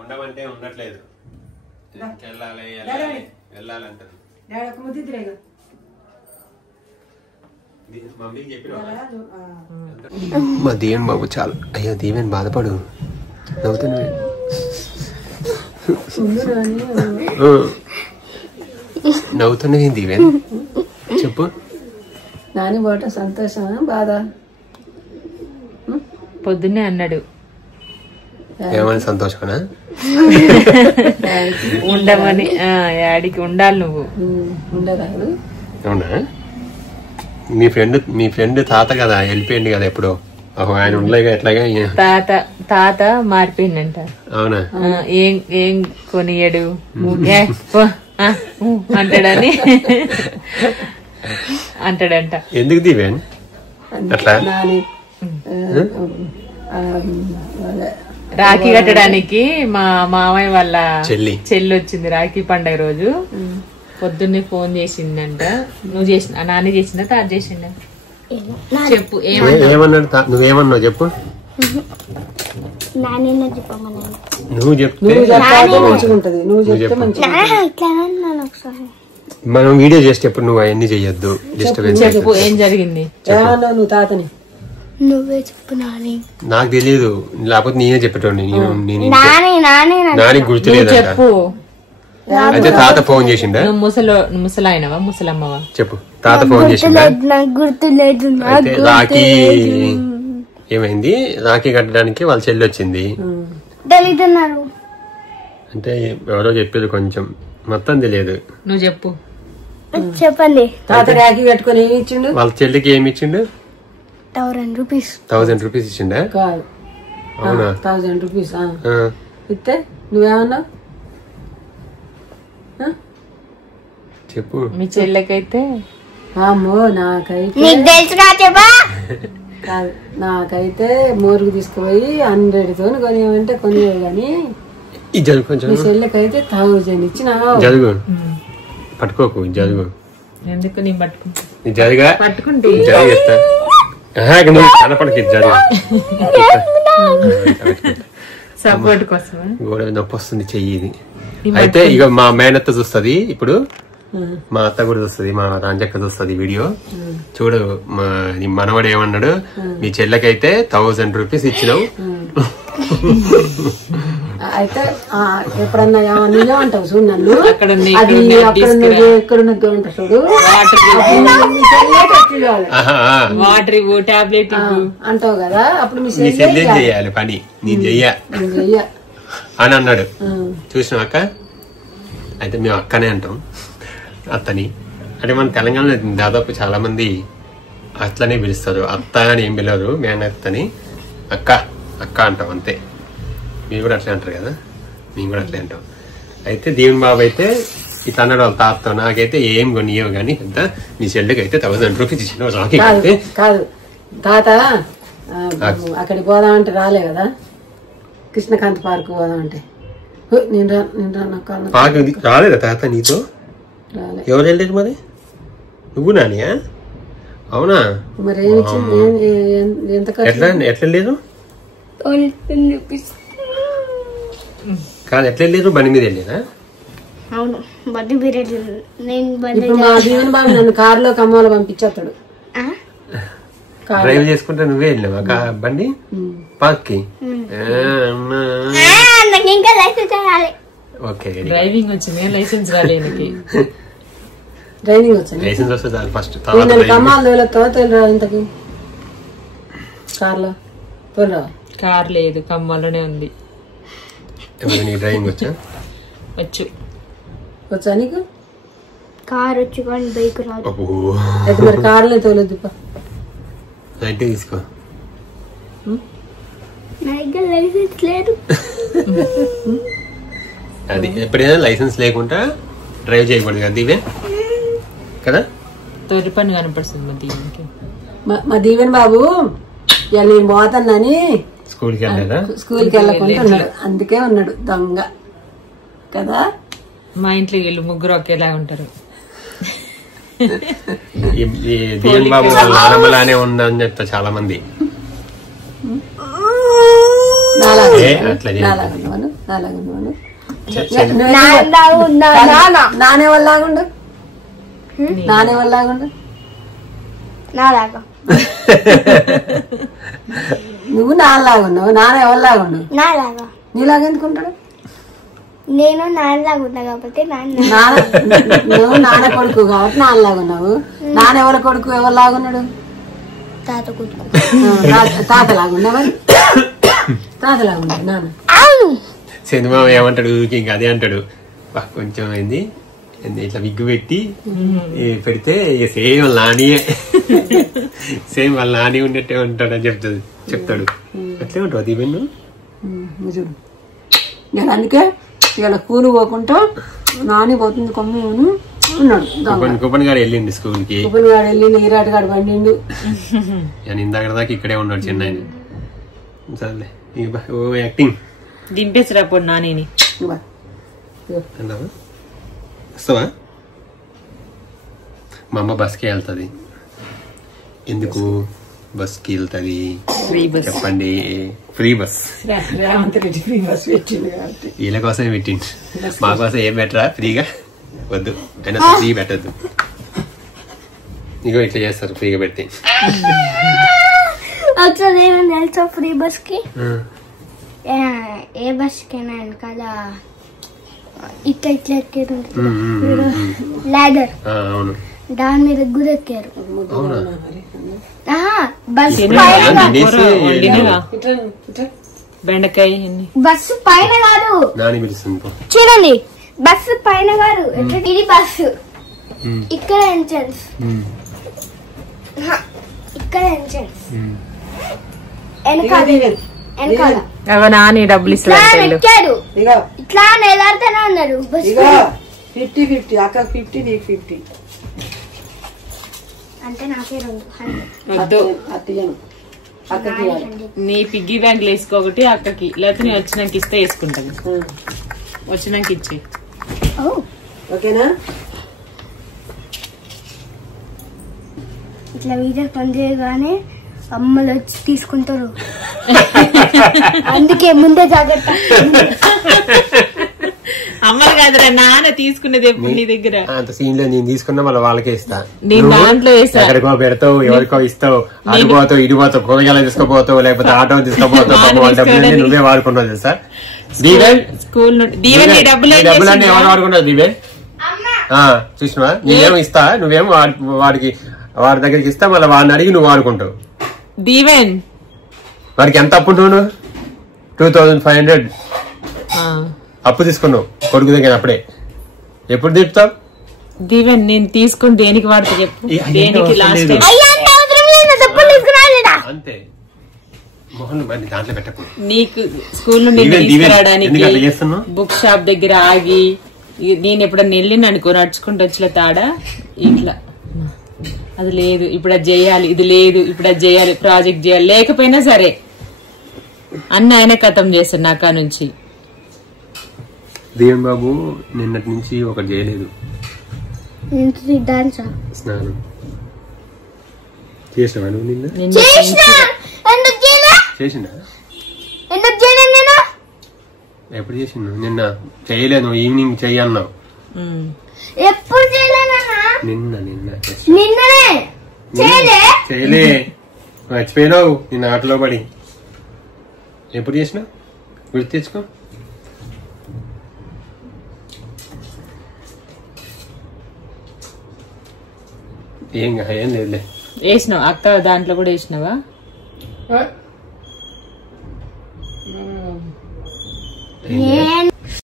ఉండమంటే ఉండట్లేదు. వెళ్ళాలి వెళ్ళాలంటారు. మమ్మీకి చెప్పిన మా దీవెన్ బాబు చాలా. అయ్యో దీవెన్ బాధపడు, నవ్వుతున్నాడు. నవ్వుతున్నది దీవెన్, చెప్పు. నాని బాట సంతోషమా బాధ? పొద్దున్నే అన్నాడు. ఏమని సంతోషమనా? ఉండమని. యాడికి ఉండాలి నువ్వు. ఉండరాదు. అవునా? మీ ఫ్రెండ్ తాత కదా, వెళ్ళిపోయింది కదా ఎప్పుడో. ఆయన ఉండలేక ఎట్లాగా? తాత మారిపోయిందంట. అవునా? ఏం కొనియడు అంటాడని అంటాడంట. ఎందుకు దీవెన్ అట్లా? రాఖీ కట్టడానికి మా మామయ్య వాళ్ళ చెల్లి వచ్చింది రాఖీ పండగ రోజు. పొద్దున్నే ఫోన్ చేసిందంట. నువ్వు చేసిన నాన్న చేసిందా తాత చేసిందా? చెప్పు ఏమన్నాడు? నువ్వేమన్నావు చెప్పు. నువ్వు చెప్తే మనం వీడియో చేసేటప్పుడు నువ్వు అవన్నీ చెయ్యొద్దు. డిస్టర్బెన్స్. చెప్పు ఏం జరిగింది. నువ్వు తాతని నువ్వే చెప్పు. నాకు తెలియదు, లేకపోతే నేనే చెప్పేటోని. నాని గుర్తులేదు. చెప్పు. అయితే తాత ఫోన్ చేసిండా? ముసలాయనవా ముసలమ్మవా? చెప్పు. తాత ఫోన్ చేసిండా? గుర్తులేదు. రాఖీ ఏమైంది? రాఖీ కట్టడానికి వాళ్ళ చెల్లి వచ్చింది అంటే ఎవరో చెప్పారు, కొంచెం మొత్తం తెలియదు. నువ్వు చెప్పు. చెప్పండి. తాత రాఖీ కట్టుకుని ఏమి ఇచ్చిండు? వాళ్ళ చెల్లికి ఏమి ఇచ్చిండు? 1000 రూపీస్. 1000 రూపీస్ ఇచ్చిండా? అవునా? 1000 రూపీస్ ఇస్తే నువ్వేమన్నావు? చెప్పు. మీ చెల్లెకైతే అమ్మో నాకైతే కాదు, నాకైతే మోరుగు తీసుకుపోయి 100 తోని కొనివ్వమంటే కొనివ్వవు కానీ మీ చెల్లెకైతే 1000 ఇచ్చినావు. జరుగు, పట్టుకోకు. జరుగు. ఎందుకు నీ పట్టుకుంటా? జరుగా పట్టుకుంటే కనపడకి. జరుగు. సపోర్ట్ కోసం గోడ నొప్పి వస్తుంది చెయ్యి. అయితే ఇక మా మేనత్త చూస్తుంది ఇప్పుడు, మా అత్త కూడా చూస్తుంది, మా రాంజక్క చూస్తుంది వీడియో. చూడు నీ మనవడు ఏమన్నాడు? మీ చెల్లెకైతే 1000 రూపీస్ ఇచ్చినావు. అయితే ఎప్పుడన్నా నిజమంటావు చూడు నన్ను. అక్కడ ఎక్కడున్నా చూడు వాటర్ ఇవ్వు, టాబ్లెట్ అంటావు కదా. అప్పుడు మీ చెల్లె చెయ్యాలి పని, నేను చెయ్య అని అన్నాడు. చూసినావు అక్క? అయితే మేము అక్కనే అంటాం అత్తని. అంటే మన తెలంగాణలో దాదాపు చాలా మంది అట్లనే పిలుస్తారు. అత్త అని ఏం పిలవరు, మేనత్తని అక్క అక్క అంటాం అంతే. మీరు కూడా అట్లే అంటారు కదా, మేము కూడా అట్లే అంటాం. అయితే దీవెన్ బాబు అయితే ఇట్లా అన్నాడు వాళ్ళ తాతతో. నాకైతే ఏం కొనియవు కానీ పెద్ద మీ చెల్లికి అయితే 1000 రూపీస్ ఇచ్చిన రాఖీ కడితే. కాదు తాత అక్కడికి పోదామంటే రాలే కదా, కృష్ణకాంత్ పార్క్ పోదామంటే. పార్క్ రాలేదా తాత నీతో? ఎవరు వెళ్ళారు మరి? నువ్వు నానియా? అవునా? మరి ఎట్లా వెళ్ళారు? కాదు ఎట్లా వెళ్ళారు? బండి మీద వెళ్ళారా? అవును, బండి మీద. ఇప్పుడు మా దీవెన్ బాబు నన్ను కారులో కమ్మలో పంపించేస్తాడు. డ్రైవ్ చేసుకుంటే నువ్వే వెళ్ళావా బండి పార్క్ కి? ఓకే, డ్రైవింగ్ వచ్చింది, లైసెన్స్ రాలేదు. డ్రైవింగ్ వచ్చింది, లైసెన్స్ వస్తే చాలు ఫస్ట్. కమ్మాలు తోలెత్తావా తోలిరావా ఇంతకి? కార్లో తోలిరావా? కార్ లేదు, కమ్మాలోనే ఉంది. నీకు డ్రైవింగ్ వచ్చా? వచ్చా నీకు? కార్ వచ్చు కానీ బైక్ రాదు. అయితే మరి కార్లో తోలొద్దు. రైట్ తీసుకో. నా దగ్గర లైసెన్స్ లేదు. అది ఎప్పుడైనా లైసెన్స్ లేకుండా డ్రైవ్ చేయకూడదు కదా దీవెన్, కదా? తొలి పని కనపడుతుంది మా దీవెన్ బాబు. ఇవాళ నేను పోతానని స్కూల్కి వెళ్ళలేదా? స్కూల్కి వెళ్ళకుండా ఉన్నాడు, అందుకే ఉన్నాడు దొంగ కదా. మా ఇంట్లో వీళ్ళు ముగ్గురు ఒకేలా ఉంటారు. దీవెన్ బాబు వాళ్ళ నానమ్మలానే ఉందని చెప్తా చాలా మంది. నానే వాళ్ళలాగుండు నానే వాళ్ళలాగుండు నాలాగా నువ్వు నాన్నలాగున్నావు నాన్న ఎవరిలాగుండు నాలాగా నీలాగా ఎందుకుంటాడు నేను నాన్నలాగా ఉన్నా కాబట్టి నువ్వు నాన్న కొడుకు కాబట్టి నాన్నలాగున్నావు నాన్న ఎవరి కొడుకు ఎవరిలాగున్నాడు తాత కొడుకు తాతలాగున్నా మరి తాతలాగున్నాడు నాన్న చంద్రమామ ఏమంటాడు ఇంకా అదే అంటాడు కొంచెం అయింది ఇట్లా విగ్గు పెట్టి పెడితే సేమ్ వాళ్ళ నానియే సేమ్ వాళ్ళ నాని ఉన్నట్టే ఉంటాడు అని చెప్తాడు అట్లే ఉంటావు దీవెన్ను చూడు నేను అందుకే ఇలా స్కూల్ పోకుండా నాని పోతుంది కొమ్మను ఉన్నాడు కూపన్ గారు వెళ్ళింది స్కూల్ కి కూపన్ గారు వెళ్ళింది ఈరాటు గారు పండిండు నేను ఇందాక దాకా ఇక్కడే ఉన్నాడు చెన్నై సర్లే ఓ యాక్టింగ్ దింపేసిరాపోడు నానిని వస్తావా మా అమ్మ బస్కి వెళ్తుంది ఎందుకు బస్కి వెళ్తుంది చెప్పండి free bus Revanth Reddy free bus పెట్టిండు కాబట్టి వీళ్ళ కోసమే పెట్టిండు మా కోసం ఏం పెట్టరా ఫ్రీగా వద్దు అయినా ఫ్రీ పెట్టద్దు ఇగో ఇట్లా చేస్తారు ఫ్రీగా పెడితే తెలుసా ఫ్రీ బస్ కి ఏ బస్ కైనా వెనకాల ఇట్లా ఇట్లా ఎక్కారు లాడర్ అవును దాని మీద కూడా ఎక్కారు బెండకాయ బస్సు పైన కాదు నాని పిలుస్తుంది చూడండి బస్సు పైన కాదు ఇది బస్సు ఇక్కడ ఎంట్రన్స్ ఇక్కడ ఎంట్రన్స్ వెనకాల నాని డబ్బులు ఎక్కాడు ఇట్లా నెలాడుతూనే ఉన్నాడు 50-50 అక్క 50 నీకు 50 అంటే నాకే 200 నీ పిగ్గీ బ్యాంక్ వేసుకోకటి అక్కకి లేకపోతే నేను వచ్చినాక ఇస్తే వేసుకుంటాను వచ్చినాక ఇచ్చి ఓకేనా ఇట్లా వీడియో పని చేయగానే అమ్మలు వచ్చి తీసుకుంటారు అందుకే ముందే జాగ్రత్త అమ్మలు కాదురా నాన్న తీసుకునేది ఎప్పుడు నీ దగ్గర అంత సీన్ లో నేను తీసుకున్నా మళ్ళీ వాళ్ళకే ఇస్తా నేను దాంట్లో ఎక్కడికో పెడతావు ఎవరికో ఇస్తావు అడిపోతావు ఇడిపోతావు కూరగాయలు తీసుకోపోతావు లేకపోతే ఆటో తీసుకోపోతావు డబ్బులన్నీ నువ్వే వాడుకున్నావు తెలుసా దీవెన్ స్కూల్ నుండి డబ్బులన్నీ ఎవరు వాడుకున్నావు దీవెన్ చూసినా నేనేమో ఇస్తా నువ్వేమో వాడికి వాడి దగ్గరికి ఇస్తా మళ్ళీ వాడిని అడిగి నువ్వు వాడుకుంటావు దీవెన్ వాడికి ఎంత అప్పు నువ్వు 2500 అప్పు తీసుకున్నావు కొడుకు దగ్గర అప్పుడే ఎప్పుడు తిప్పుతావు దీవెన్ నేను తీసుకుని దేనికి వాడుతా చెప్పు దేనికి లాస్ట్ అంతే మొహన్ మరి దాంట్లో పెట్టకు నీకు స్కూల్ నుండి తీసుకురావడానికి బుక్ షాప్ దగ్గర ఆగి నేను ఎప్పుడన్నా వెళ్ళిన అనుకో నడుచుకుంటూ వచ్చిన తాడా ఇట్లా అది లేదు ఇప్పుడు అది చేయాలి ఇది లేదు ఇప్పుడు అది చేయాలి ప్రాజెక్ట్ చేయాలి లేకపోయినా సరే అన్న ఆయన కథం చేస్తాడు నాకా నుంచి దేవన్ బాబు నిన్నటి నుంచి ఒకటి చేయలేదు స్నానం చేసినావా నువ్వు నిన్న చేసిందా ఎప్పుడు చేసిండు నిన్న చేయలేదు ఈవినింగ్ చెయ్యన్నావు నిన్న నిన్న చేయలే మర్చిపోయినావు నిన్న ఆటలో పడి ఎప్పుడు చేసినావు గుర్తు తెచ్చుకో ఏం లేదులే వేసినావు అక్క దాంట్లో కూడా వేసినావా